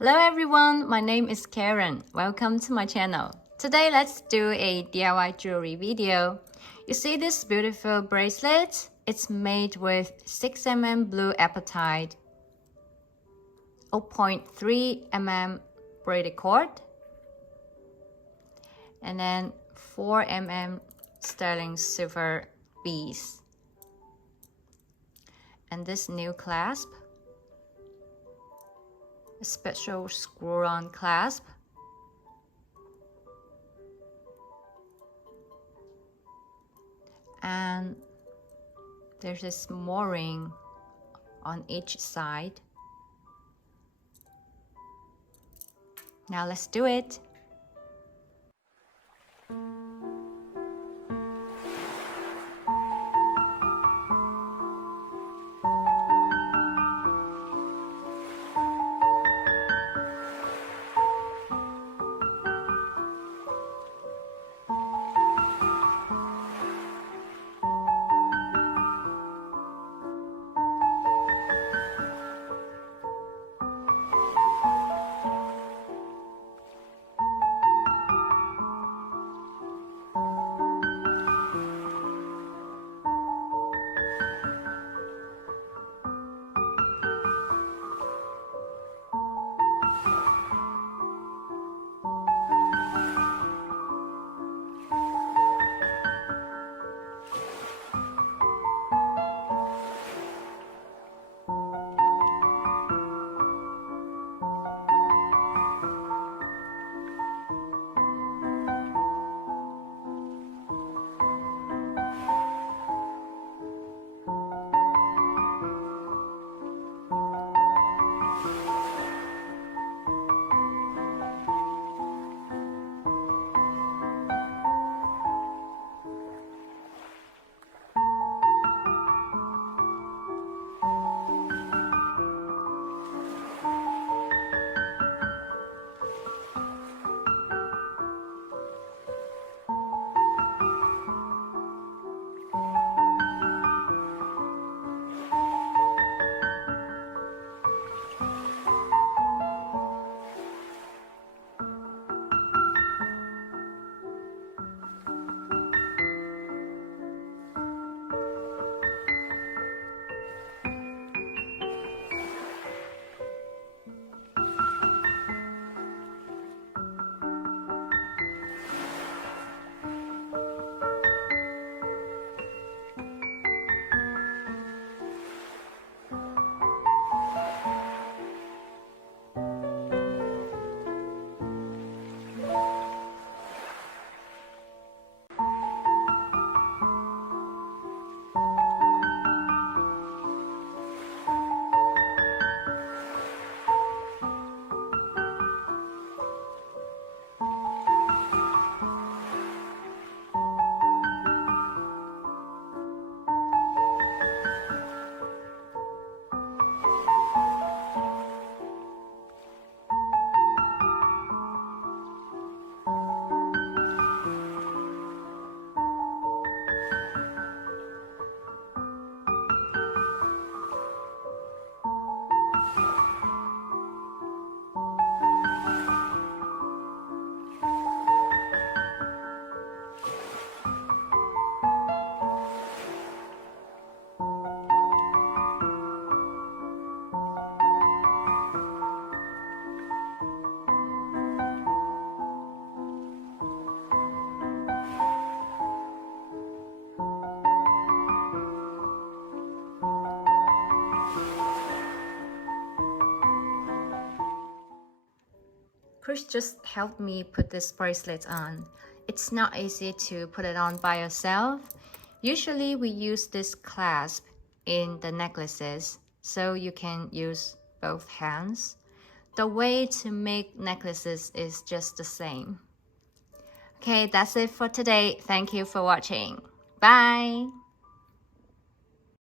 Hello everyone, my name is Karen. Welcome to my channel. Today let's do a DIY jewelry video. You see this beautiful bracelet? It's made with 6mm blue apatite, 0.3mm braided cord, and then 4mm sterling silver beads. And this new clasp, a special screw-on clasp, and there's a small ring on each side. Now let's do it. Chris just helped me put this bracelet on. It's not easy to put it on by yourself. Usually we use this clasp in the necklaces, so you can use both hands. The way to make necklaces is just the same. Okay, that's it for today. Thank you for watching. Bye!